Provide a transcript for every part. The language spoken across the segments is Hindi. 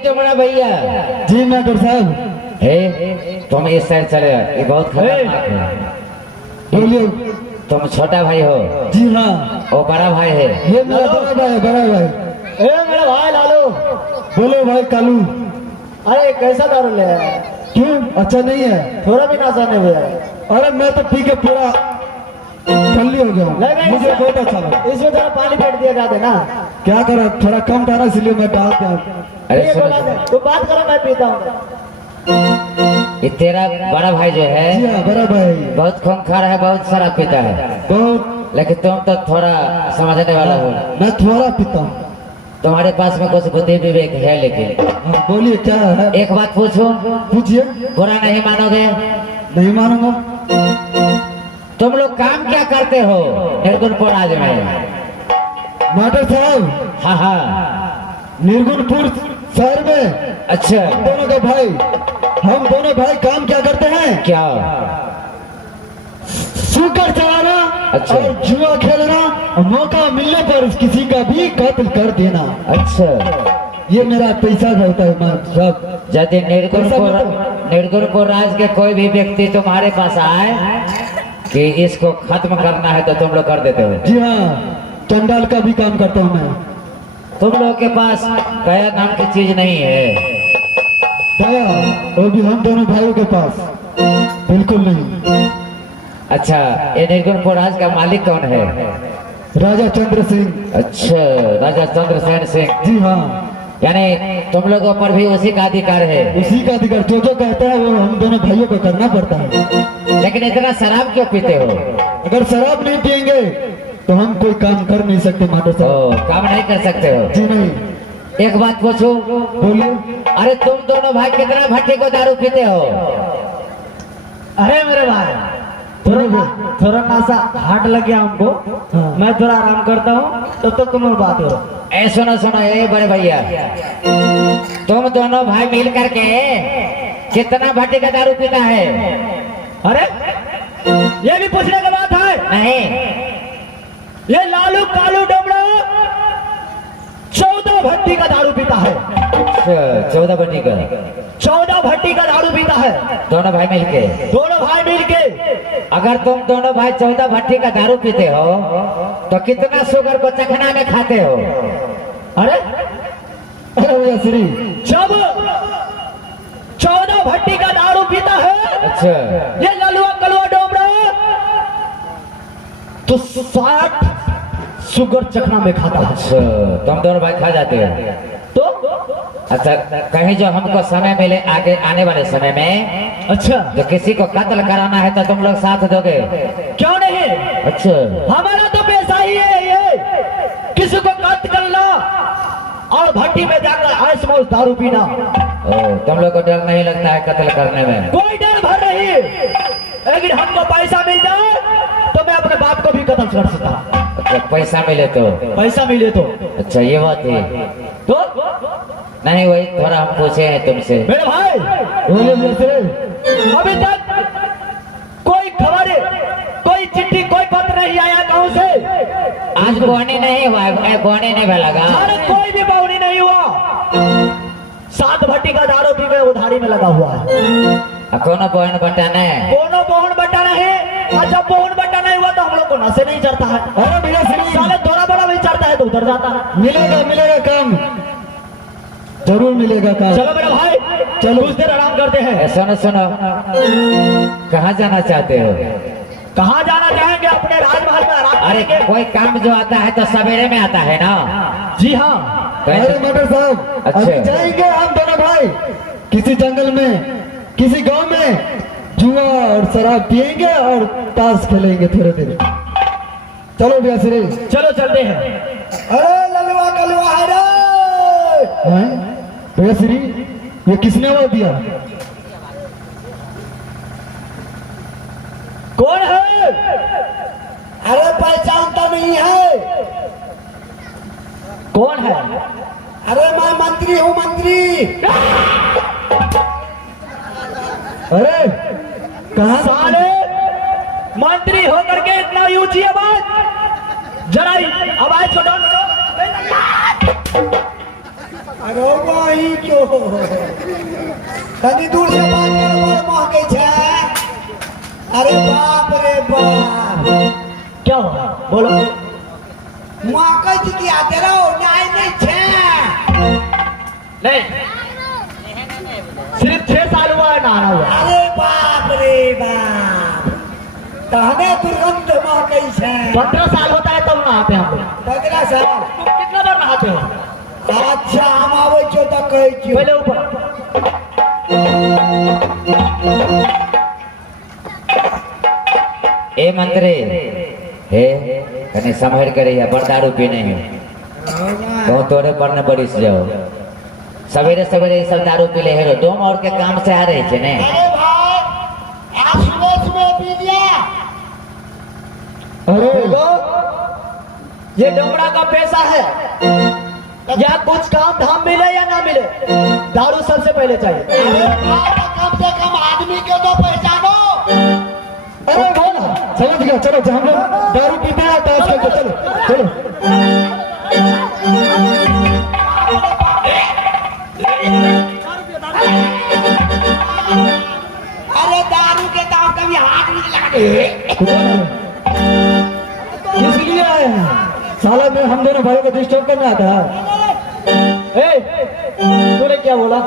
तो बड़ा भैया जी डॉक्टर साहब हे तुम इस साइड चले ये बहुत खतरनाक है। बोलिए। तुम छोटा भाई हो? जी हाँ। वो बड़ा भाई है? ये मेरा बड़ा भाई है, बड़ा भाई। मेरा भाई लालू। बोलो भाई कालू। अरे कैसा दारू ले आया? क्यों अच्छा नहीं है? थोड़ा भी नशा नहीं हुआ है। अरे मैं तो पी के पूरा ठल्ली हो गया हूँ। मुझे बहुत अच्छा लगा। इसमें थोड़ा पानी फेंट दिया जाते ना। क्या करा थोड़ा कम था ना इसलिए मैं डाल दिया। अरे तो बात करो मैं पीता हूँ। ये तेरा बड़ा भाई जो है जी हाँ बड़ा भाई बहुत खूंखार है, बहुत शराब पीता है, बहुत। लेकिन तुम तो थोड़ा समझने वाला हो। मैं थोड़ा पीता हूँ। तुम्हारे पास में कुछ बुद्धि विवेक है, लेकिन हाँ, बोलिए क्या है? एक बात पूछूं? पूछिए। बुरा नहीं मानोगे? नहीं मानूंगा। तुम लोग काम क्या करते हो निर्गुणपुर राज्य में? डॉक्टर साहब हाँ हाँ। निर्गुणपुर शहर में अच्छा हम दोनों का भाई, हम दोनों भाई काम क्या करते हैं? क्या? शुकर चलाना अच्छा। और जुआ खेलना, और मौका मिलने पर किसी का भी कत्ल कर देना। अच्छा, ये मेरा पैसा का होता है सब। यदि निर्गुणपुर राज्य के कोई भी व्यक्ति तुम्हारे पास आए कि इसको खत्म करना है तो तुम लोग कर देते हो? जी हाँ, चंडाल का भी काम करता हूँ मैं। तुम लोग के पास कया नाम की चीज नहीं है? दया वो भी हम दोनों भाइयों के पास बिल्कुल नहीं। अच्छा, ये निर्गुणपुर राज्य का मालिक कौन है? राजा चंद्र सिंह। अच्छा, राजा चंद्रसेन सिंह। जी हाँ। यानी तुम लोगों पर भी उसी का अधिकार है? उसी का अधिकार, जो जो कहता है वो हम दोनों भाइयों को करना पड़ता है। लेकिन इतना शराब क्यों पीते हो? अगर शराब नहीं पियेंगे तो हम कोई काम कर नहीं सकते माता साहब। काम नहीं कर सकते हो? जी नहीं। एक बात पूछूं? बोलिए। अरे तुम दोनों भाई कितना भट्टी को दारू पीते हो? अरे मेरे भाई थोड़ा नशा हार्ट लग गया हमको। हाँ। मैं थोड़ा आराम करता हूँ तब तक तुम लोग बात करो। ए सुनो सुनो, ए बड़े भैया, तुम दोनों भाई मिल करके कितना भट्टी का दारू पीता है? अरे ये भी पूछने की बात है? नहीं। ये लालू कालू डमड़ा 14 भट्टी का दारू पीता है। 14 भट्टी का? 14 भट्टी का दारू पीता है दोनों भाई मिलके? दोनों भाई मिलके। अगर तुम दोनों भाई 14 भट्टी का दारू पीते हो तो कितना शुगर को चखना में खाते हो? अरे अरे भैया श्री, जब 14 भट्टी का दारू पीता है अच्छा, ये ललुआ कलुआ डोमड़ा तो 60 शुगर चखना में खाता है। अच्छा, तुम दोनों भाई खा जाते हो? तो अच्छा, कहीं जो हमको समय मिले आगे आने वाले समय में, अच्छा जो किसी को कत्ल कराना है तो तुम लोग साथ दोगे? क्यों नहीं? अच्छा, हमारा तो पैसा ही है ये, किसी को कत्ल करना और भट्टी में जाकर आइस मौज दारू पीना। तुम लोग को डर नहीं लगता है कत्ल करने में? कोई डर भर नहीं, लेकिन हमको पैसा मिल जाए तो मैं अपने बाप को भी कत्ल कर सकता हूँ। अच्छा, पैसा मिले तो? पैसा मिले तो? अच्छा, ये बात है। तो नहीं, वही थोड़ा हम पूछे हैं तुमसे। मेरे भाई बोलिए दूसरे। अभी तक कोई खबर, कोई चिट्ठी, कोई पत्र नहीं आया गाँव से। आज बोनी नहीं हुआ है? बोनी नहीं लगा? अरे कोई भी बोनी नहीं हुआ। 7 भट्टी का दारू पी के उधारी में लगा हुआ है। कोनो बहन बटाना है? कोनो बोहन बटा नहीं। और जब बोहन बटा नहीं हुआ तो हम लोग को नशे नहीं चढ़ता है। अरे भैया श्री, साले थोड़ा बड़ा भी चढ़ता है तो उधर जाता है। मिलेगा मिलेगा काम, जरूर मिलेगा काम। चलो मेरा भाई, चलो। कुछ देर आराम करते हैं। सुनो सुनो, कहाँ जाना चाहते हो? कहाँ जाना चाहेंगे? अपने राजमहल में आराम अरे करेंगे। कोई काम जो आता है तो सवेरे में आता है ना। जी हाँ। तो अरे मटर साहब, अच्छा। अभी जाएंगे हम दोनों भाई किसी जंगल में, किसी गांव में, जुआ और शराब पिएंगे और ताश खेलेंगे थोड़े देर। चलो भैया श्री। चलो चलते हैं। अरे ललवा कलवा है रे। भैया श्री, ये किसने आवाज दिया? कौन है? अरे पहचानता नहीं है। कौन है? अरे मैं मंत्री हूँ, मंत्री। अरे कहाँ साले मंत्री होकर के इतना ऊंची आवाज, जरा आवाज छोड़ो। अरे वही क्यों? तनी दूर से बात करो, महके छे। अरे बाप रे बाप, क्या हुआ? बोलो। महके जी की आते रहो, न्याय नहीं छे। नहीं, सिर्फ 6 साल हुआ है नहाना हुआ। अरे बाप रे बाप, तहने दुर्गंध महके छे। 15 साल होता है तब नहाते हैं हम लोग। 15 साल। तुम कितना बार नहाते हो? अच्छा हम आवे छो त कहै छियो। पहले ऊपर। ए मंत्री हे कने संभल कर रहिया, बड़ दारू पीने है तो तोरे पर न बरिस जाओ। सवेरे सवेरे ये सब दारू पी ले हेरो, तुम और के काम से आ रहे थे ने। अरे भाई, आप सुबह सुबह पी लिया। अरे देखो, ये डोमरा का पैसा है, या कुछ काम धाम मिले या ना मिले, दारू सबसे पहले चाहिए। अरे भाई, कम से कम आदमी को तो पहचानो। अरे कौन है? समझ गया, चलो हम लोग दारू पीते हैं, ताश खेलते हैं, चलो चलो। अरे दारू के दाम कभी हाथ नहीं लगा। इसलिए आए हैं साला, में हम दोनों भाई को डिस्टर्ब करने आता है। तूने क्या बोला?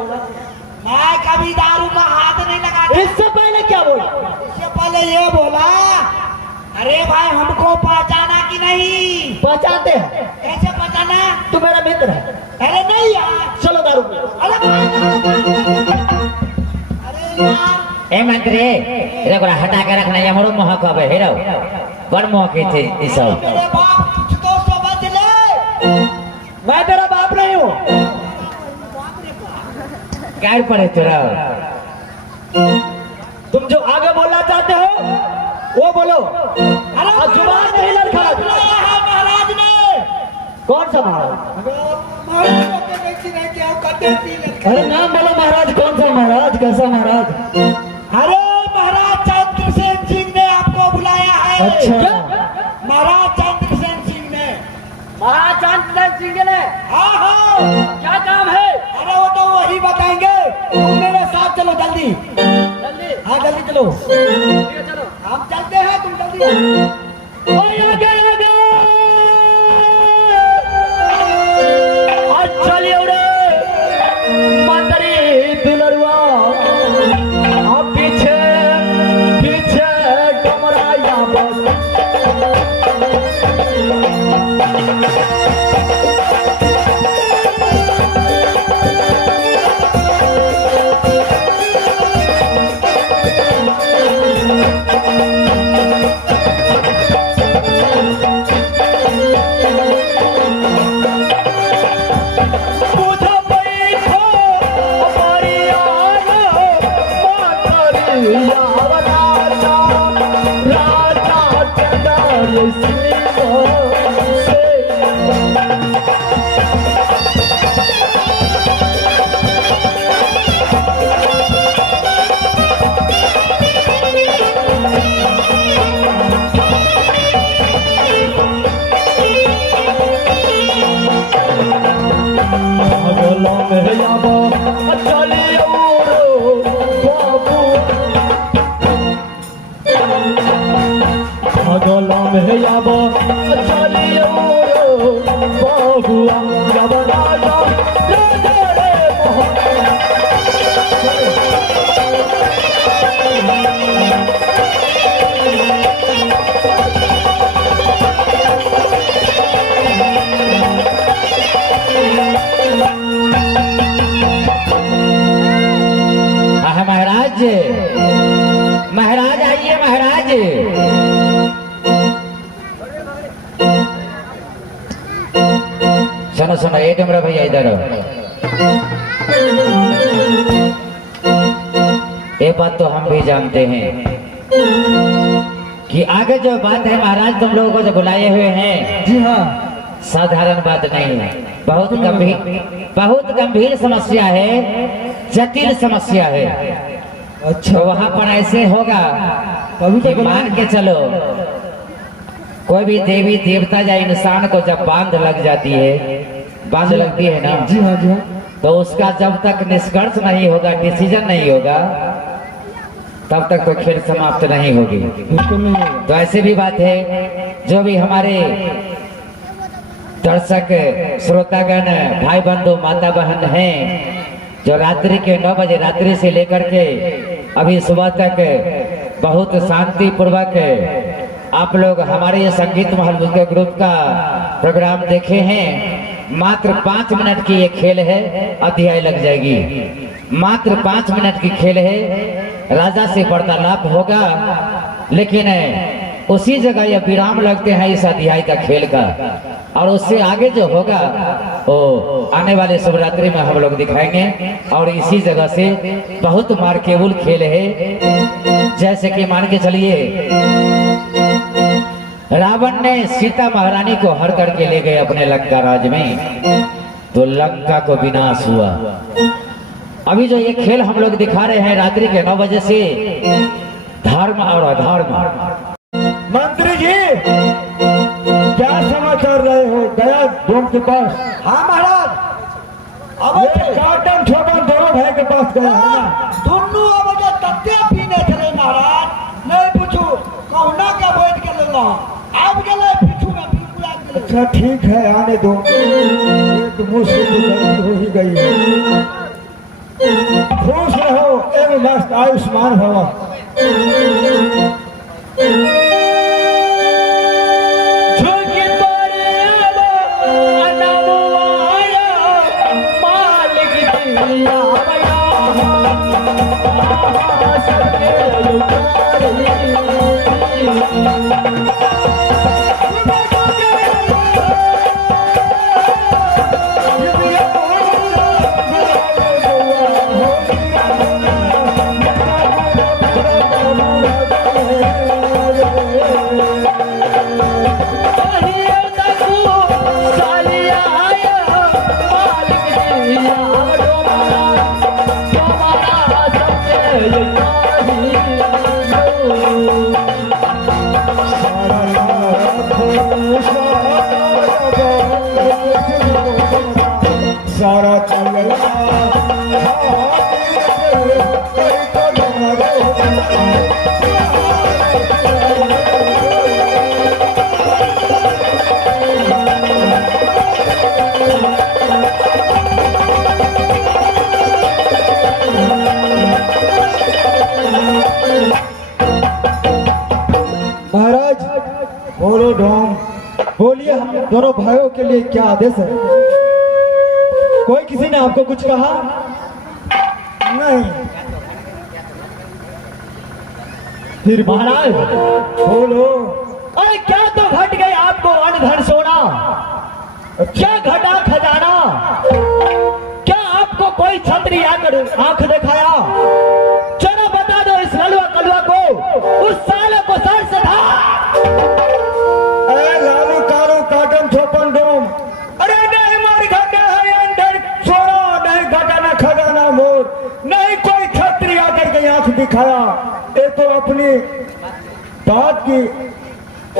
मैं कभी दारू का हाथ नहीं लगा। इससे पहले क्या बोला? इससे पहले ये बोला, अरे भाई हमको पहचाना कि नहीं? पहचानते हैं, कैसे पहचाना? तू मेरा मित्र है। अरे नहीं यार। चलो दारू पी। अरे अरे यार, ए मंत्री देखो हटा के रखना, ये हमरो महक हवे हेरो, बड़ महक थे ई सब। मेरे बाप कुछ तो समझ ले। मैं तेरा बाप नहीं हूँ। क्या पड़े तोरा? तुम जो आगे बोलना चाहते हो वो बोलो। अरे जुबान नहीं लड़खड़ा। बुलाया है महाराज ने। कौन सा महाराज? अरे नाम बोलो महाराज, कौन सा महाराज, कैसा महाराज? अरे महाराज चंद्रसेन सिंह ने आपको बुलाया है। क्या? महाराज चंद्रसेन सिंह ने। महाराज चंद्रसेन सिंह ने? हाँ हाँ। क्या काम है? अरे वो तो वही बताएंगे, तुम मेरे साथ चलो जल्दी। जल्दी। हाँ जल्दी चलो। ठीक है, चलो। हम चलते हैं, तुम जल्दी आओ। ओए आगे आगे। अच्छा लियो रे मंत्री दुलरुआ, अब पीछे पीछे डमराया बस। महाराज, महाराज आइए महाराज। सुनो सुनो, ये डमरा भैया इधर आओ। ये बात तो हम भी जानते हैं कि आगे जो बात है महाराज, तुम लोगों को जो बुलाए हुए हैं, जी हाँ, साधारण बात नहीं है, बहुत गंभीर समस्या है, जटिल समस्या है। अच्छा, तो वहां पर ऐसे होगा कभी कि तो मान के चलो, कोई भी देवी देवता या इंसान को जब बांध लग जाती है, बांध लगती है ना, जी हाँ, जी हाँ, तो उसका जब तक निष्कर्ष नहीं होगा, डिसीजन नहीं होगा, तब तक तो खेल समाप्त नहीं होगी। बिल्कुल नहीं होगा। तो ऐसी भी बात है, जो भी हमारे दर्शक श्रोतागण भाई बंधु माता बहन हैं, जो रात्रि के 9 बजे रात्रि से लेकर के अभी सुबह तक बहुत शांति पूर्वक आप लोग हमारे ये संगीत महल के ग्रुप का प्रोग्राम देखे हैं। मात्र 5 मिनट की ये खेल है, अध्याय लग जाएगी। मात्र 5 मिनट की खेल है, राजा से वार्तालाप होगा, लेकिन उसी जगह ये विराम लगते हैं इस अध्याय का खेल का, और उससे आगे जो होगा वो आने वाले शिवरात्रि में हम लोग दिखाएंगे। और इसी जगह से बहुत मार्केबल खेल है, जैसे कि मान के चलिए रावण ने सीता महारानी को हर करके ले गए अपने लंका राज में, तो लंका को विनाश हुआ। अभी जो ये खेल हम लोग दिखा रहे हैं रात्रि के 9 बजे से, धर्म और अधर्म। मंत्री जी, क्या समाचार रहे हो? गया डोम के पास? हाँ महाराज, ये काटन छोटन दोनों भाई के पास गया है ना? दोनों अब तत्ते पीने चले महाराज, नहीं पूछू कहुना का बैठ के ले लो, अब गए पीछू में बिल्कुल आ गए। अच्छा ठीक है, आने दो, एक मुझसे तो गलती हो ही गई है। खुश रहो एवं मस्त आयुष्मान भव। सारा महाराज बोलो डोम, बोलिए हम दोनों भाइयों के लिए क्या आदेश है? कोई किसी ने आपको कुछ कहा? नहीं। फिर महाराज बोलो। अरे क्या तो घट गए आपको अन्न धन सोना, क्या घटा खजाना, क्या आपको कोई छतरी आकर आंख दिखाया? चलो बता दो इस हलवा कलवा को, उस साले को सर से लालू कालू काटन छोपन डोम, अरे नहीं मार घटा है अंदर सोना, नहीं घटाना खजाना मोर, नहीं कोई छतरी आकर के आंख दिखाया। ये तो अपनी बात की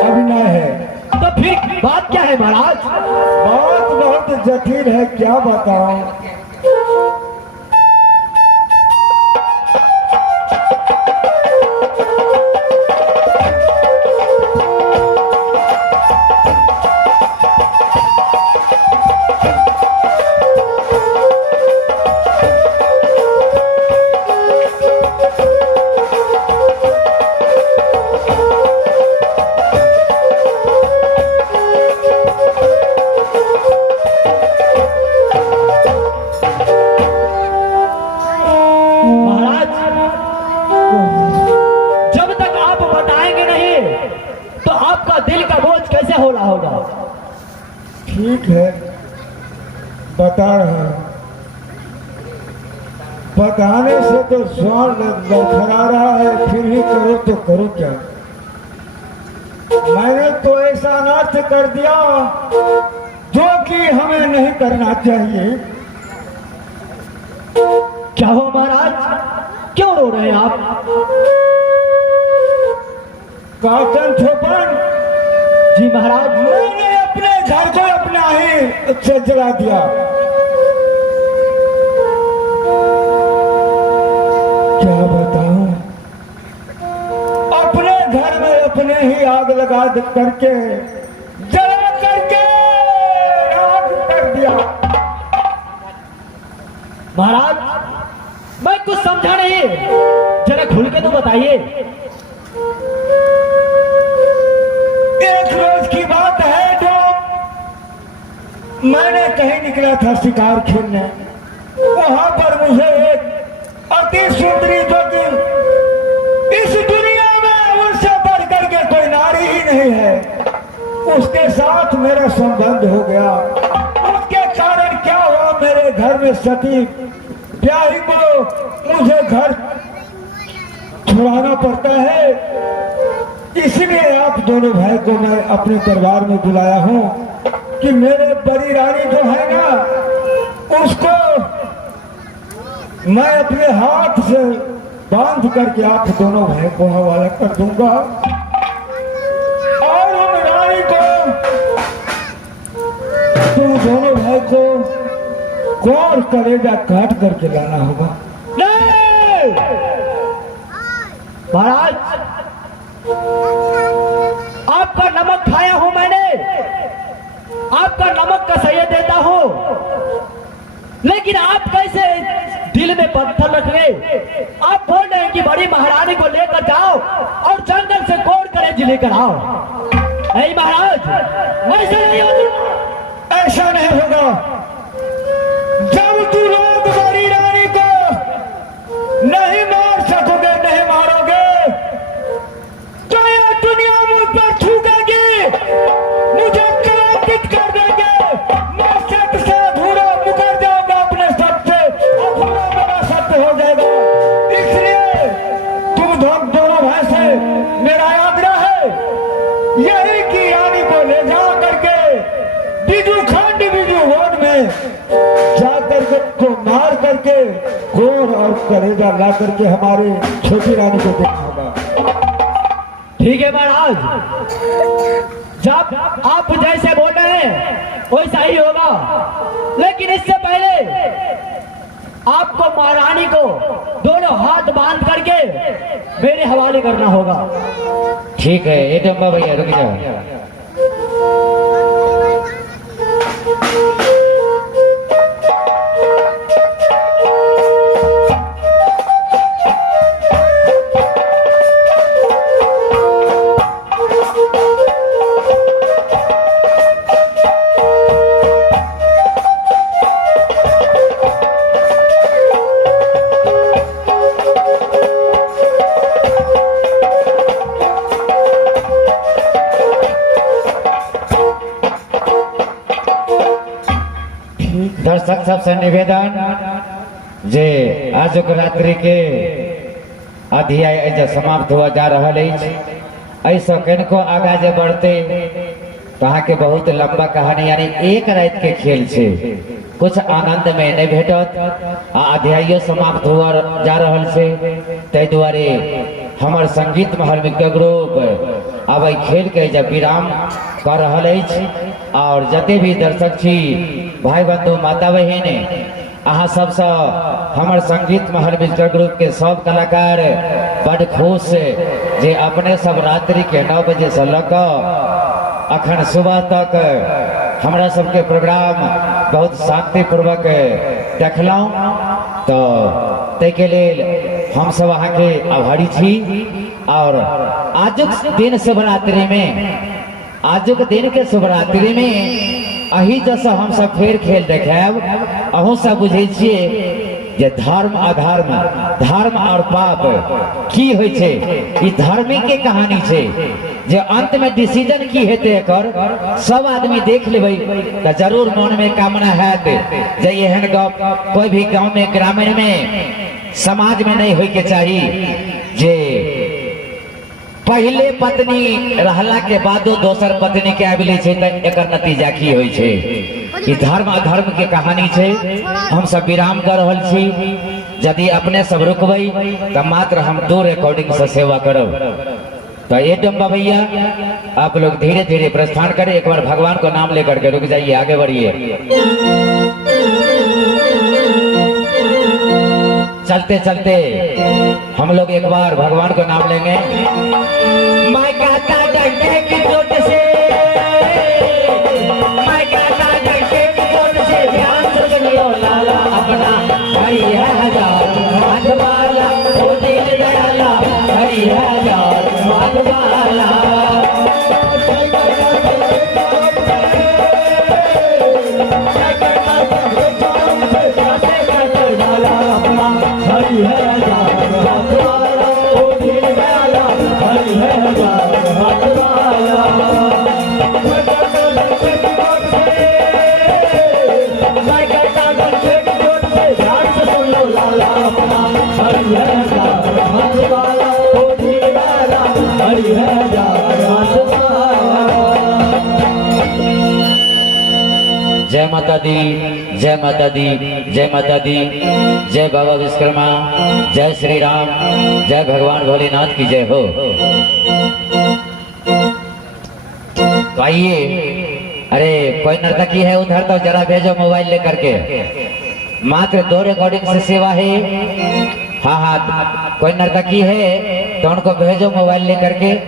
अभिनय है। तो फिर बात क्या है महाराज? बात बहुत जटिल है, क्या बताऊं। ठीक है, बता रहा हूँ। बताने से तो स्वार लड़खड़ा रहा है, फिर भी करो तो करो क्या। मैंने तो ऐसा अनर्थ कर दिया जो कि हमें नहीं करना चाहिए। क्या हो महाराज, क्यों रो रहे हैं आप? काटन छोपन जी महाराज, मैंने अपने घर को अपना ही से जला दिया। क्या बताऊं, अपने घर में अपने ही आग लगा करके जला करके राख कर दिया। महाराज मैं कुछ समझा नहीं, जरा खुल के तो बताइए। एक रोज की बात है, जो मैंने कहीं निकला था शिकार खेलने, वहां पर मुझे एक अति सुंदरी, जो कि इस दुनिया में उनसे बढ़ करके कोई नारी ही नहीं है, उसके साथ मेरा संबंध हो गया। उसके कारण क्या हुआ, मेरे घर में सती ब्याही को मुझे घर छुड़ाना पड़ता है। इसलिए आप दोनों भाई को मैं अपने दरबार में बुलाया हूँ कि मेरे बड़ी रानी जो है ना, उसको मैं अपने हाथ से बांध करके आप दोनों भाई को हवाला कर दूंगा, और उन रानी को तुम दोनों भाई को कौन कलेजा काट करके लाना होगा। नहीं महाराज, आपका नमक खाया हूं मैंने, आपका नमक का सही देता हूं, लेकिन आप कैसे दिल में पत्थर रख रहे? आप बोल रहे हैं कि बड़ी महारानी को लेकर जाओ और जंगल से कोड़ करेंज लेकर आओ। ऐ महाराज, ऐसा नहीं होगा, ऐसा नहीं होगा। जब तू लोग बड़ी रानी को नहीं मार सकोगे, नहीं मारोगे, तो यह दुनिया मुझ पर थूकेगी, मुझे कलंकित कर देंगे। मैं सत्य से अधूरा मुकर जाऊंगा, अपने सत्य से अधूरा मेरा सत्य हो जाएगा। इसलिए तुम दोनों भाई से मेरा आग्रह है यही कि रानी को ले जा करके बिजू खंड बिजू वोट में जा करके को मार करके गोर और कलेजा ला करके हमारे छोटी रानी को देना होगा। ठीक है महाराज, जब आप जैसे बोल रहे हैं वैसा ही होगा, लेकिन इससे पहले आपको महारानी को दोनों हाथ बांध करके मेरे हवाले करना होगा। ठीक है, ये डम्बा भैया रुक जाओ। दर्शक सबसे निवेदन जे आज रात्रि के अध्याय ऐसे समाप्त हुआ जा रहा है। ऐसा कनको आगा जे बढ़ते कहा के बहुत लंबा कहानी, यानी एक रात के खेल से कुछ आनंद में नहीं भेटत, अध्याय समाप्त हुआ जा रहा से। तै दुआरे हमार संगीत महल में ग्रुप अब खेल के जब विराम कर रहा है, और जते भी दर्शक छी भाई बंधु माता बहन, अहाँ सबसे हमार संगीत महल मित्र ग्रुप के सब कलाकार बड़ खुश जे अपने सब रात्रि के 9 बजे से लग अखन सुबह तक हमरा सबके प्रोग्राम बहुत शांति पूर्वक देखलौं। तो ते के लेल हम सब अहाँ के आभारी छी। और आजुक दिन शिवरात्रि में, आजुक दिन के शिवरात्रि में अही जैसा हम सब फेर खेल देखेब, अहूँ सब बुझे छिए जे धर्म अधर्म धर्म और पाप की होय छे ई धार्मिक के कहानी छे जे अंत में डिसीजन की हेते एकर सब आदमी देख लेबै त जरूर मन में कामना हैत जे एहन गप कोई भी गांव में ग्रामीण में समाज में नहीं होय के चाही जे पहले पत्नी रहला के बादो दोसर पत्नी के आबिले छे त एकर नतीजा की होय छे ई धर्म अधर्म के कहानी छे। हम सब विराम कर रहल छी, यदि अपने सब रुकबै त मात्र हम 2 रिकॉर्डिंग से सेवा करब। तो ये डम्बा भैया आप लोग धीरे धीरे प्रस्थान करें, एक बार भगवान को नाम लेकर के रुक जाइए, आगे बढ़िए। चलते चलते हम लोग एक बार भगवान को नाम लेंगे। मैं कहता डंडे की चोट से, मैं कहता डंडे की चोट से ध्यान से सुन लो लाला अपना हरि है हजार हाथ वाला वो दीन दयाला हरि है हजार हाथ वाला। जय माता दी, जय माता दी, जय माता दी, जय बाबा विश्वकर्मा, जय श्री राम, जय भगवान भोलेनाथ की जय हो। तो आइए, अरे कोई नर्तकी है उधर तो जरा भेजो मोबाइल लेकर के, मात्र 2 रिकॉर्डिंग से सेवा है। हाँ हाँ, कोई नर्तकी है तो उनको भेजो मोबाइल लेकर के।